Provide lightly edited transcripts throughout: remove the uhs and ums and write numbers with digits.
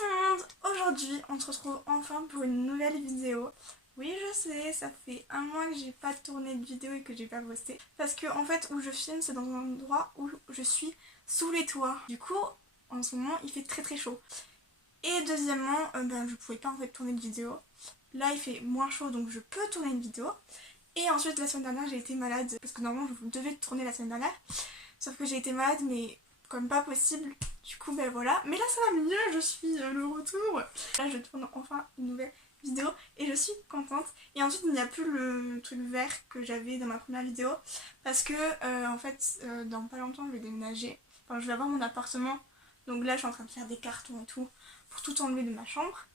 tout le monde, aujourd'hui on se retrouve enfin pour une nouvelle vidéo. Oui je sais, ça fait un mois que j'ai pas tourné de vidéo et que j'ai pas posté. Parce que en fait où je filme c'est dans un endroit où je suis sous les toits. Du coup en ce moment il fait très très chaud. Et deuxièmement je pouvais pas en fait tourner de vidéo. Là il fait moins chaud donc je peux tourner une vidéo. Et ensuite la semaine dernière j'ai été malade parce que normalement je devais tourner la semaine dernière. Sauf que j'ai été malade mais comme pas possible. Du coup voilà. Mais là ça va mieux, je suis de retour. Là je tourne enfin une nouvelle vidéo et je suis contente. Et ensuite il n'y a plus le truc vert que j'avais dans ma première vidéo. Parce que en fait dans pas longtemps je vais déménager. Enfin je vais avoir mon appartement. Donc là je suis en train de faire des cartons et tout pour tout enlever de ma chambre.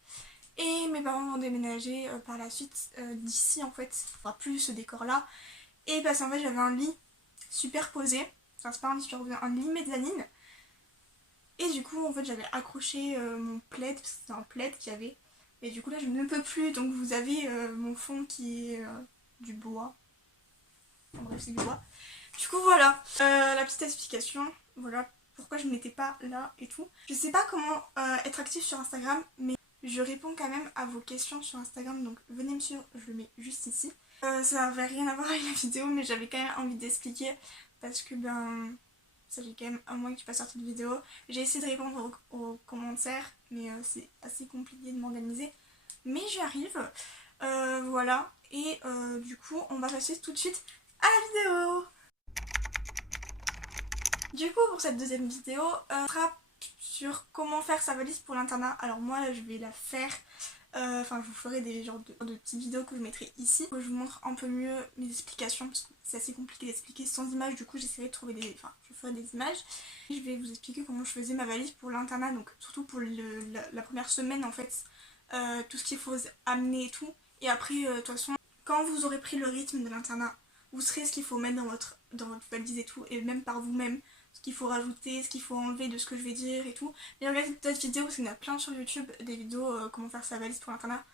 Et mes parents vont déménager par la suite d'ici en fait. Il n'y aura plus ce décor là. Et parce qu'en fait j'avais un lit superposé. Enfin c'est pas un lit superposé, un lit mezzanine. Et du coup en fait j'avais accroché mon plaid, parce que c'était un plaid qu'il y avait. Et du coup là je ne peux plus, donc vous avez mon fond qui est du bois. En bref c'est du bois. Du coup voilà, la petite explication, voilà pourquoi je n'étais pas là et tout. Je sais pas comment être active sur Instagram, mais je réponds quand même à vos questions sur Instagram, donc venez me suivre, je le mets juste ici. Ça n'avait rien à voir avec la vidéo, mais j'avais quand même envie d'expliquer parce que ça fait quand même un mois que j'ai pas sorti de vidéo. J'ai essayé de répondre aux commentaires, mais c'est assez compliqué de m'organiser. Mais j'y arrive. Voilà. Et du coup, on va passer tout de suite à la vidéo. Du coup, pour cette deuxième vidéo, sera sur comment faire sa valise pour l'internat. Alors moi, là, je vais la faire. Enfin, je vous ferai des genres de petites vidéos que je mettrai ici. Je vous montre un peu mieux mes explications parce que c'est assez compliqué d'expliquer sans images. Du coup, j'essaierai de trouver des... Enfin, je ferai des images. Je vais vous expliquer comment je faisais ma valise pour l'internat. Donc, surtout pour la première semaine, en fait. Tout ce qu'il faut amener et tout. Et après, de toute façon, quand vous aurez pris le rythme de l'internat, vous saurez ce qu'il faut mettre dans votre valise et tout. Et même par vous-même. Ce qu'il faut rajouter, ce qu'il faut enlever de ce que je vais dire et tout. Mais regardez d'autres vidéos parce qu'il y en a plein sur YouTube, des vidéos comment faire sa valise pour l'internat.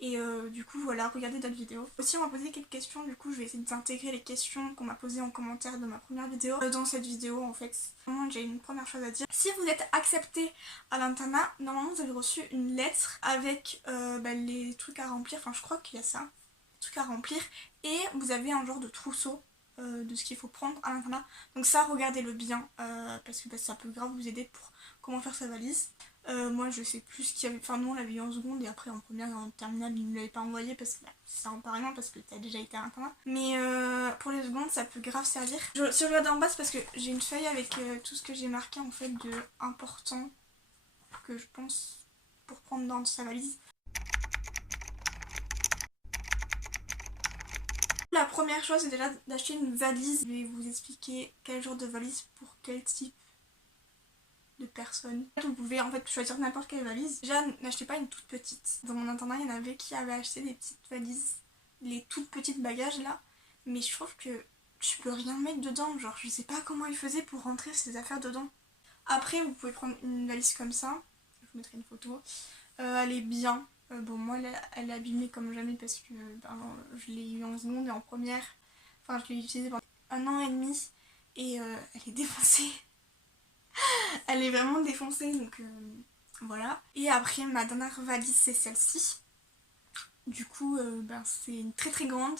Et du coup voilà, regardez d'autres vidéos. Aussi on m'a posé quelques questions, du coup je vais essayer d'intégrer les questions qu'on m'a posées en commentaire de ma première vidéo dans cette vidéo en fait. Normalement j'ai une première chose à dire. Si vous êtes accepté à l'internat, normalement vous avez reçu une lettre avec les trucs à remplir, enfin je crois qu'il y a ça, les trucs à remplir. Et vous avez un genre de trousseau de ce qu'il faut prendre à l'internat. Donc ça, regardez-le bien parce que ça peut grave vous aider pour comment faire sa valise. Moi je sais plus ce qu'il y avait, enfin nous on l'avait eu en seconde et après en première et en terminale ils ne l'avaient pas envoyé parce que ça rend pas rien parce que t'as déjà été à l'internat. Mais pour les secondes ça peut grave servir. Si je regarde en bas c'est parce que j'ai une feuille avec tout ce que j'ai marqué en fait de important que je pense pour prendre dans sa valise. La première chose c'est déjà d'acheter une valise. Je vais vous expliquer quel genre de valise pour quel type de personnes. Vous pouvez en fait choisir n'importe quelle valise. Déjà n'achetez pas une toute petite. Dans mon internat il y en avait qui avaient acheté des petites valises, les toutes petites bagages là. Mais je trouve que tu peux rien mettre dedans. Genre je sais pas comment ils faisaient pour rentrer ces affaires dedans. Après vous pouvez prendre une valise comme ça. Je vous mettrai une photo. Elle est bien. Bon moi elle est abîmée comme jamais parce que je l'ai eu en seconde et en première. Enfin je l'ai utilisée pendant 1 an et demi et elle est défoncée. Elle est vraiment défoncée donc voilà. Et après ma dernière valise c'est celle-ci. Du coup c'est une très très grande.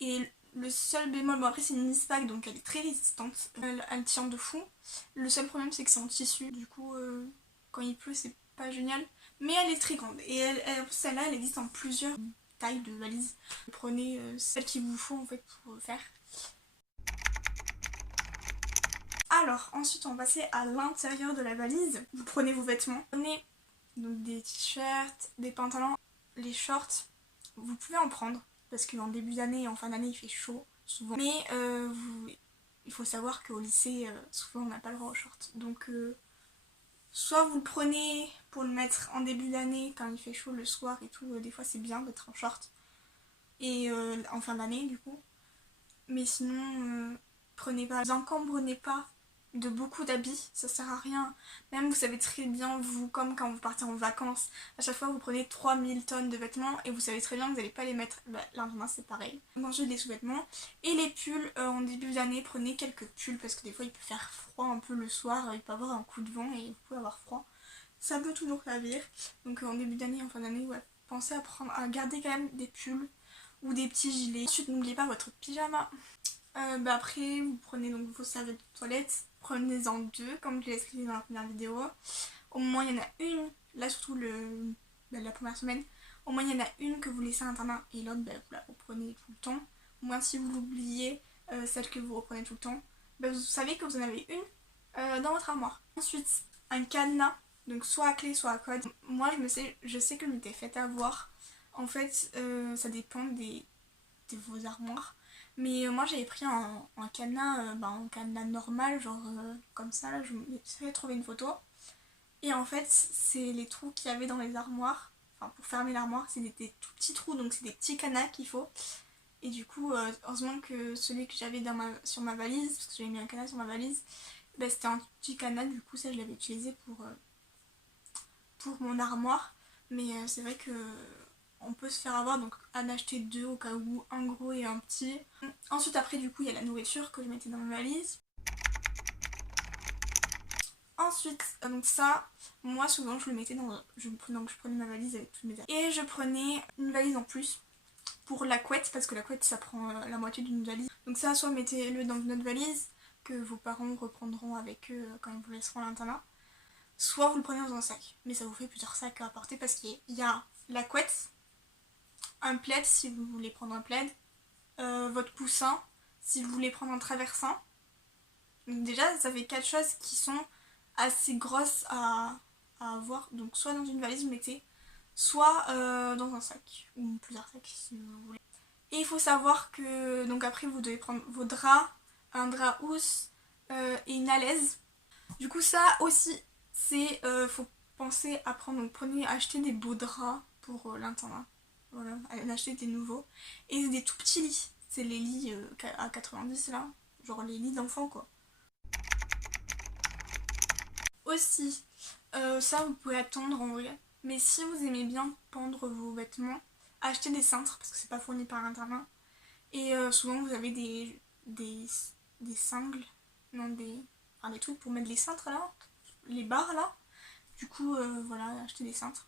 Et le seul bémol, bon après c'est une Nispac donc elle est très résistante. Elle tient de fou. Le seul problème c'est que c'est en tissu. Du coup quand il pleut c'est pas génial. Mais elle est très grande. Et en plus celle-là elle existe en plusieurs tailles de valises. Prenez celle qu'il vous faut en fait pour faire. Alors ensuite on va passer à l'intérieur de la valise. Vous prenez vos vêtements. Vous prenez donc des t-shirts, des pantalons, les shorts. Vous pouvez en prendre parce qu'en début d'année et en fin d'année il fait chaud souvent. Mais il faut savoir qu'au lycée souvent on n'a pas le droit aux shorts. Donc soit vous le prenez pour le mettre en début d'année quand il fait chaud le soir et tout. Des fois c'est bien d'être en short. Et en fin d'année du coup. Mais sinon prenez pas, vous encombrez pas de beaucoup d'habits, ça sert à rien. Même vous savez très bien, vous, comme quand vous partez en vacances, à chaque fois vous prenez 3000 tonnes de vêtements et vous savez très bien que vous n'allez pas les mettre. Là maintenant c'est pareil. Ensuite les sous-vêtements et les pulls, en début d'année prenez quelques pulls parce que des fois il peut faire froid un peu le soir, il peut avoir un coup de vent et vous pouvez avoir froid. ça peut toujours servir. Donc en début d'année, en fin d'année, ouais, pensez à garder quand même des pulls ou des petits gilets. Ensuite, n'oubliez pas votre pyjama. Après, vous prenez donc vos serviettes de toilette, prenez-en deux, comme je l'ai expliqué dans la première vidéo. Au moins, il y en a une, là surtout la première semaine, au moins il y en a une que vous laissez à l'internat et l'autre, vous la reprenez tout le temps. Au moins, si vous l'oubliez, celle que vous reprenez tout le temps, vous savez que vous en avez une dans votre armoire. Ensuite, un cadenas, donc soit à clé, soit à code. Moi, je sais que je m'étais fait avoir. En fait, ça dépend de vos armoires. Mais moi j'avais pris un cadenas, un cadenas normal, genre comme ça, là je me suis fait trouver une photo. Et en fait c'est les trous qu'il y avait dans les armoires, enfin pour fermer l'armoire, c'est des tout petits trous, donc c'est des petits cadenas qu'il faut. Et du coup, heureusement que celui que j'avais sur ma valise, parce que j'avais mis un cadenas sur ma valise, c'était un petit cadenas, du coup ça je l'avais utilisé pour mon armoire. Mais c'est vrai que on peut se faire avoir, donc en acheter deux au cas où, un gros et un petit. Ensuite après du coup il y a la nourriture que je mettais dans ma valise. Ensuite, donc ça, moi souvent je le mettais donc je prenais ma valise avec toutes mes affaires. Et je prenais une valise en plus pour la couette, parce que la couette ça prend la moitié d'une valise. Donc ça, soit mettez-le dans une autre valise que vos parents reprendront avec eux quand ils vous laisseront à l'internat, soit vous le prenez dans un sac. Mais ça vous fait plusieurs sacs à apporter parce qu'il y a la couette, un plaid si vous voulez prendre un plaid, votre coussin si vous voulez prendre un traversin. Donc déjà ça fait 4 choses qui sont assez grosses à avoir. Donc soit dans une valise vous mettez, soit dans un sac ou plusieurs sacs si vous voulez. Et il faut savoir que donc après vous devez prendre vos draps, un drap housse et une alaise. Du coup ça aussi c'est faut penser à prendre, donc acheter des beaux draps pour l'internat. Voilà, acheter des nouveaux. Et des tout petits lits. C'est les lits à 90 là. Genre les lits d'enfants quoi. Aussi, ça vous pouvez attendre en vrai. Mais si vous aimez bien pendre vos vêtements, achetez des cintres parce que c'est pas fourni par l'internat. Et souvent vous avez des sangles, non des trucs pour mettre les cintres là, les barres là. Du coup voilà, achetez des cintres.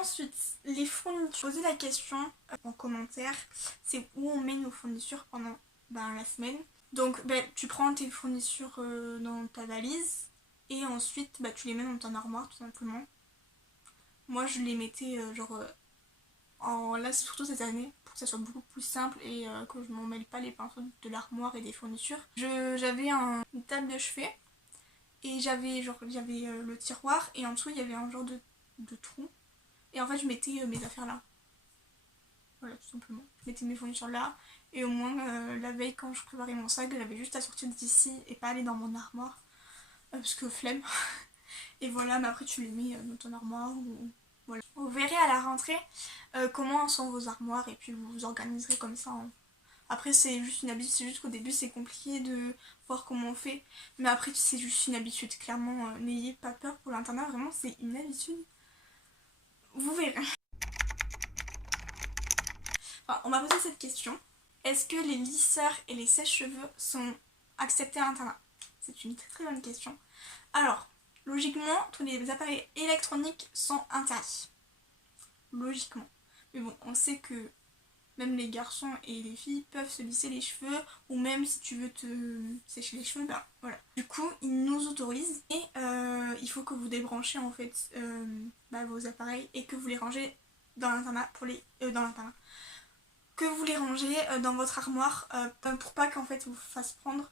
Ensuite, les fournitures. Posez la question en commentaire, c'est où on met nos fournitures pendant la semaine. Donc tu prends tes fournitures dans ta valise et ensuite tu les mets dans ton armoire tout simplement. Moi je les mettais là surtout cette année pour que ça soit beaucoup plus simple et que je m'en mêle pas les pinceaux de l'armoire et des fournitures. J'avais une table de chevet et j'avais le tiroir et en dessous il y avait un genre de trou. Et en fait je mettais mes affaires là. Voilà tout simplement. Je mettais mes fournitures là. Et au moins la veille quand je préparais mon sac, j'avais juste à sortir d'ici et pas aller dans mon armoire. Parce que flemme. Et voilà, mais après tu les mets dans ton armoire ou voilà. Vous verrez à la rentrée comment sont vos armoires et puis vous vous organiserez comme ça. Après c'est juste une habitude, c'est juste qu'au début c'est compliqué de voir comment on fait. Mais après c'est juste une habitude, clairement n'ayez pas peur pour l'internat, vraiment c'est une habitude. Vous verrez. Enfin, on m'a posé cette question. Est-ce que les lisseurs et les sèche-cheveux sont acceptés à l'internat? C'est une très très bonne question. Alors, logiquement, tous les appareils électroniques sont interdits. Logiquement. Mais bon, on sait que même les garçons et les filles peuvent se lisser les cheveux, ou même si tu veux te sécher les cheveux, voilà. Du coup, ils nous autorisent et il faut que vous débranchez en fait vos appareils et que vous les rangez dans l'internat que vous les rangez dans votre armoire pour pas qu'en fait vous fasse prendre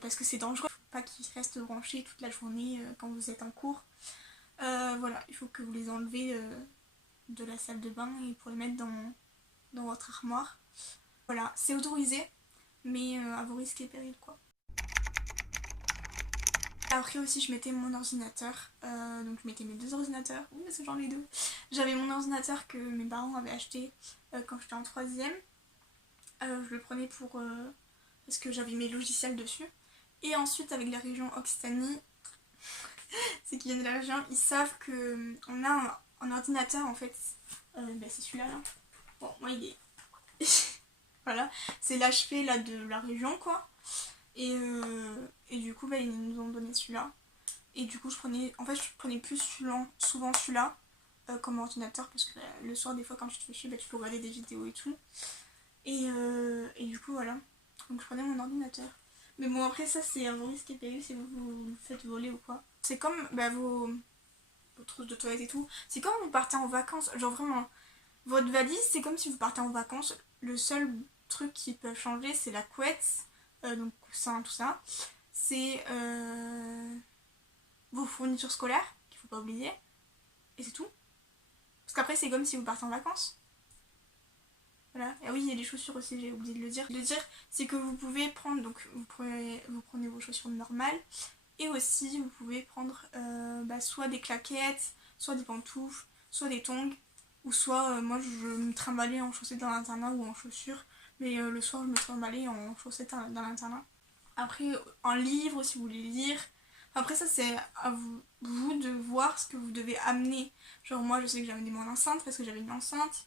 parce que c'est dangereux, faut pas qu'ils restent branchés toute la journée quand vous êtes en cours. Voilà, il faut que vous les enlevez de la salle de bain et pour les mettre dans votre armoire. Voilà, c'est autorisé mais à vos risques et périls quoi. Après aussi je mettais mon ordinateur, donc je mettais mes deux ordinateurs, oui parce que j'en ai deux. J'avais mon ordinateur que mes parents avaient acheté quand j'étais en 3ème. Je le prenais parce que j'avais mes logiciels dessus. Et ensuite avec la région Occitanie, c'est qu'ils viennent de la région, ils savent qu'on a un ordinateur en fait, c'est celui-là là. Bon moi il est... voilà, c'est l'HP là de la région quoi. Et du coup ils nous ont donné celui-là. Et du coup je prenais plus souvent celui-là comme ordinateur, parce que le soir des fois quand tu te fais chier, tu peux regarder des vidéos et tout. Et du coup voilà, donc je prenais mon ordinateur. Mais bon, après ça c'est un risque et péril si vous faites voler ou quoi. C'est comme vos trousses de toilette et tout. C'est comme vous partez en vacances, genre vraiment. Votre valise, c'est comme si vous partez en vacances. Le seul truc qui peut changer, c'est la couette, donc coussin, tout ça. C'est vos fournitures scolaires, qu'il faut pas oublier. Et c'est tout. Parce qu'après, c'est comme si vous partez en vacances. Voilà. Et oui, il y a les chaussures aussi, j'ai oublié de le dire. C'est que vous pouvez prendre, donc vous prenez vos chaussures normales. Et aussi, vous pouvez prendre soit des claquettes, soit des pantoufles, soit des tongs. Ou soit, moi, je me trimballais en chaussettes dans l'internat ou en chaussures. Mais le soir, je me trimballais en chaussettes dans l'internat. Après, un livre, si vous voulez lire. Après, ça, c'est à vous de voir ce que vous devez amener. Genre, moi, je sais que j'ai amené mon enceinte parce que j'avais une enceinte.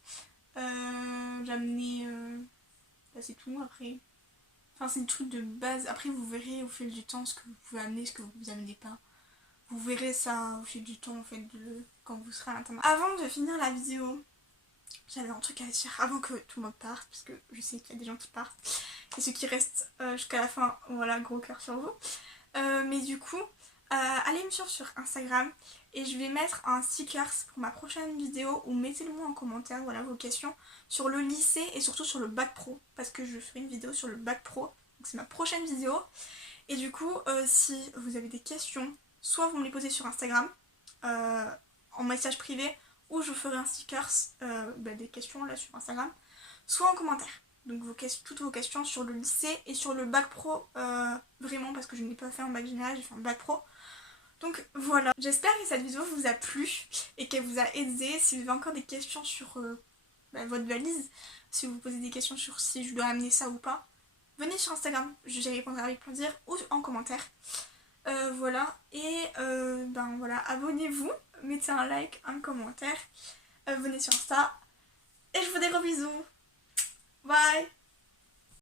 J'ai amené... c'est tout, après. Enfin, c'est des trucs de base. Après, vous verrez au fil du temps ce que vous pouvez amener, ce que vous amenez pas. Vous verrez ça au fil du temps, en fait, quand vous serez à l'internat. Avant de finir la vidéo, j'avais un truc à dire avant que tout le monde parte, parce que je sais qu'il y a des gens qui partent. Et ceux qui restent jusqu'à la fin, voilà, gros cœur sur vous. Mais du coup, allez me suivre sur Instagram et je vais mettre un stickers pour ma prochaine vidéo, ou mettez-le moi en commentaire, voilà, vos questions sur le lycée et surtout sur le bac pro, parce que je ferai une vidéo sur le bac pro, donc c'est ma prochaine vidéo. Et du coup, si vous avez des questions, soit vous me les posez sur Instagram en message privé, ou je ferai un stickers des questions là sur Instagram, soit en commentaire. Donc toutes vos questions sur le lycée et sur le bac pro, vraiment, parce que je n'ai pas fait un bac général, j'ai fait un bac pro. Donc voilà, j'espère que cette vidéo vous a plu et qu'elle vous a aidé. Si vous avez encore des questions sur votre valise, si vous posez des questions sur si je dois amener ça ou pas, venez sur Instagram, j'y répondrai avec plaisir, ou en commentaire. Voilà, et voilà, abonnez-vous, mettez un like, un commentaire, venez sur Insta, et je vous dis gros bisous, bye.